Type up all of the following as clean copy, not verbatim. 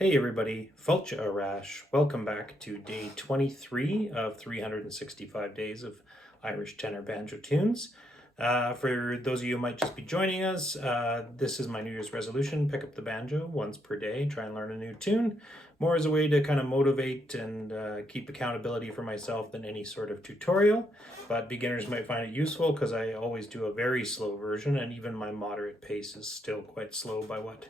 Hey everybody, Fulcha Arash. Welcome back to day 23 of 365 days of Irish tenor banjo tunes. For those of you who might just be joining us, this is my New Year's resolution: pick up the banjo once per day, try and learn a new tune. More as a way to kind of motivate and keep accountability for myself than any sort of tutorial. But beginners might find it useful because I always do a very slow version, and even my moderate pace is still quite slow by what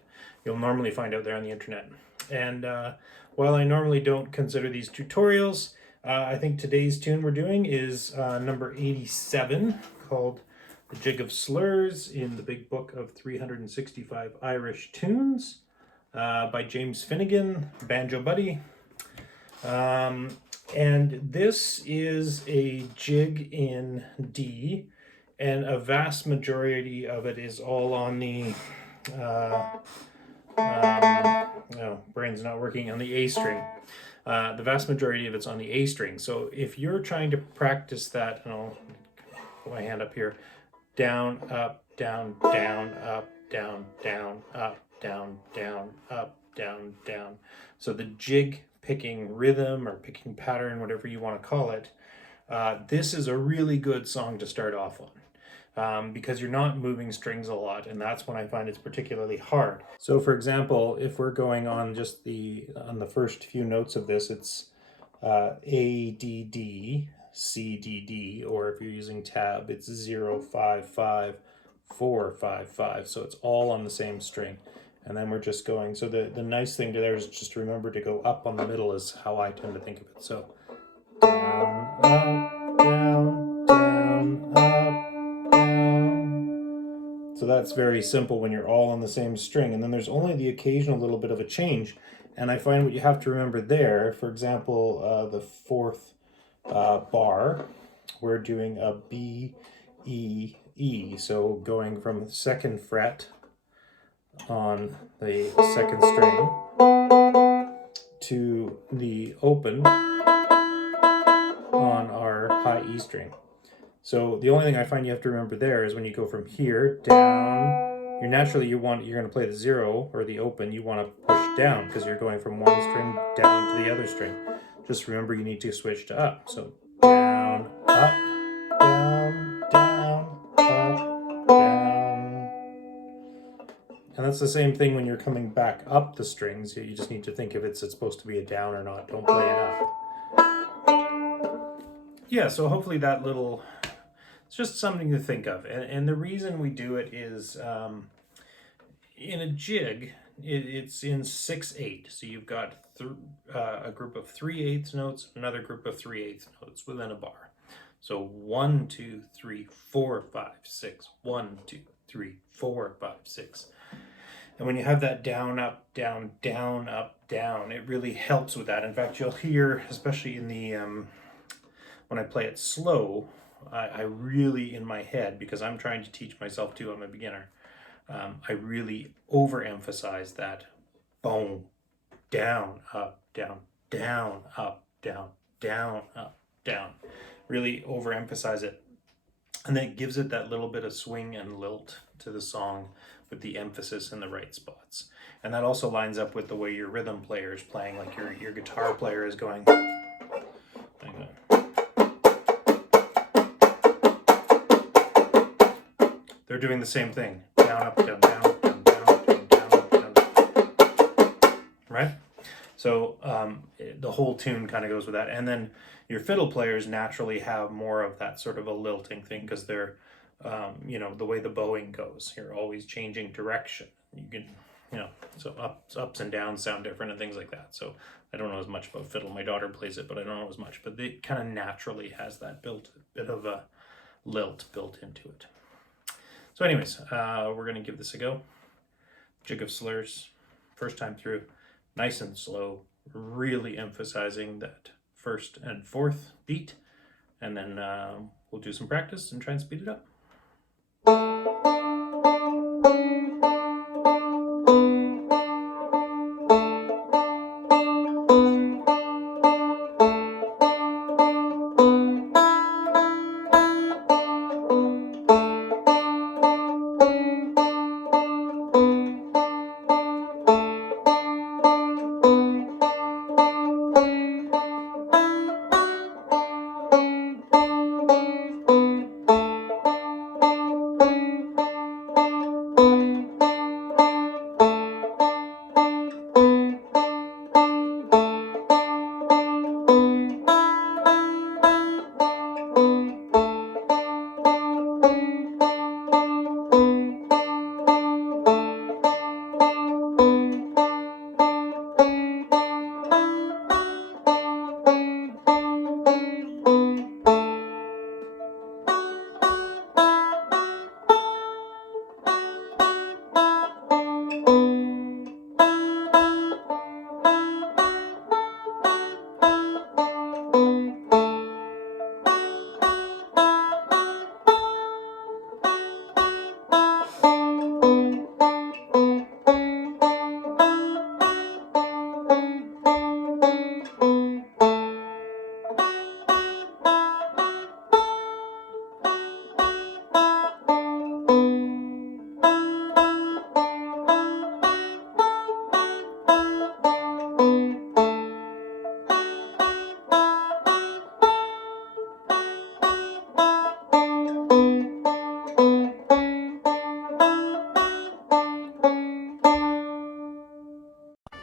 you'll normally find out there on the internet. And while I normally don't consider these tutorials, I think today's tune we're doing is number 87, called The Jig of Slurs in the Big Book of 365 Irish Tunes by James Finnegan, Banjo Buddy. And this is a jig in D, and a vast majority of it is all on the no, brain's not working, on the A string. The vast majority of it's on the A string. So if you're trying to practice that, and I'll put my hand up here, down, up, down, down, up, down, down, up, down, down, up, down, down. So the jig picking rhythm or picking pattern, whatever you want to call it, this is a really good song to start off on. Because you're not moving strings a lot, and that's when I find it's particularly hard. So for example, if we're going on just on the first few notes of this, it's A, D, D, C, D, D, or if you're using tab, it's 0, 5, 5, 4, 5, 5. So it's all on the same string. And then we're just going, so the nice thing to there is just remember to go up on the middle is how I tend to think of it. So down, up, down, down, up. So that's very simple when you're all on the same string. And then there's only the occasional little bit of a change. And I find what you have to remember there, for example, the fourth bar, we're doing a B, E, E. So going from the second fret on the second string to the open on our high E string. So the only thing I find you have to remember there is when you go from here down, you're going to play the 0 or the open, you want to push down because you're going from one string down to the other string. Just remember you need to switch to up. So down, up, down, down, up, down. And that's the same thing when you're coming back up the strings. You just need to think if it's supposed to be a down or not. Don't play it up. Yeah, so hopefully that little... it's just something to think of. And the reason we do it is in a jig, it's in 6/8. So you've got a group of 3/8 notes, another group of 3/8 notes within a bar. So 1, 2, 3, 4, 5, 6. 1, 2, 3, 4, 5, 6. And when you have that down, up, down, down, up, down, it really helps with that. In fact, you'll hear, especially in the when I play it slow, I really, in my head, because I'm trying to teach myself too, I'm a beginner, I really overemphasize that boom, down, up, down, down, up, down, down, up, down. Really overemphasize it. And that gives it that little bit of swing and lilt to the song with the emphasis in the right spots. And that also lines up with the way your rhythm player is playing, like your guitar player is going like that. They're doing the same thing. Down, up, down, down, down, down, down, down, down. Right? So the whole tune kind of goes with that. And then your fiddle players naturally have more of that sort of a lilting thing because they're, the way the bowing goes. You're always changing direction. You can, so ups and downs sound different and things like that. So I don't know as much about fiddle. My daughter plays it, but I don't know as much. But it kind of naturally has that bit of a lilt built into it. So anyways, we're going to give this a go. Jig of Slurs, first time through, nice and slow, really emphasizing that first and fourth beat, and then we'll do some practice and try and speed it up.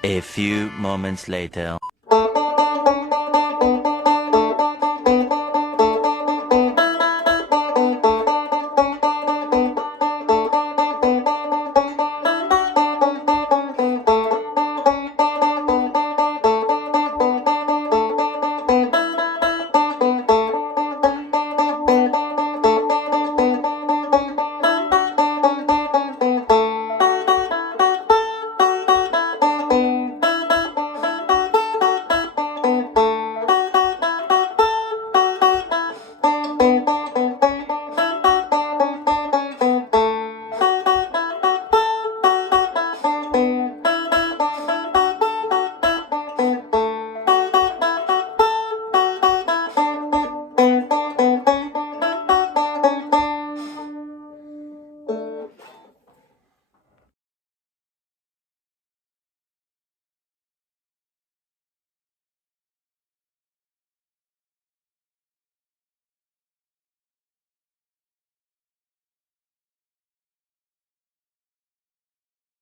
A few moments later.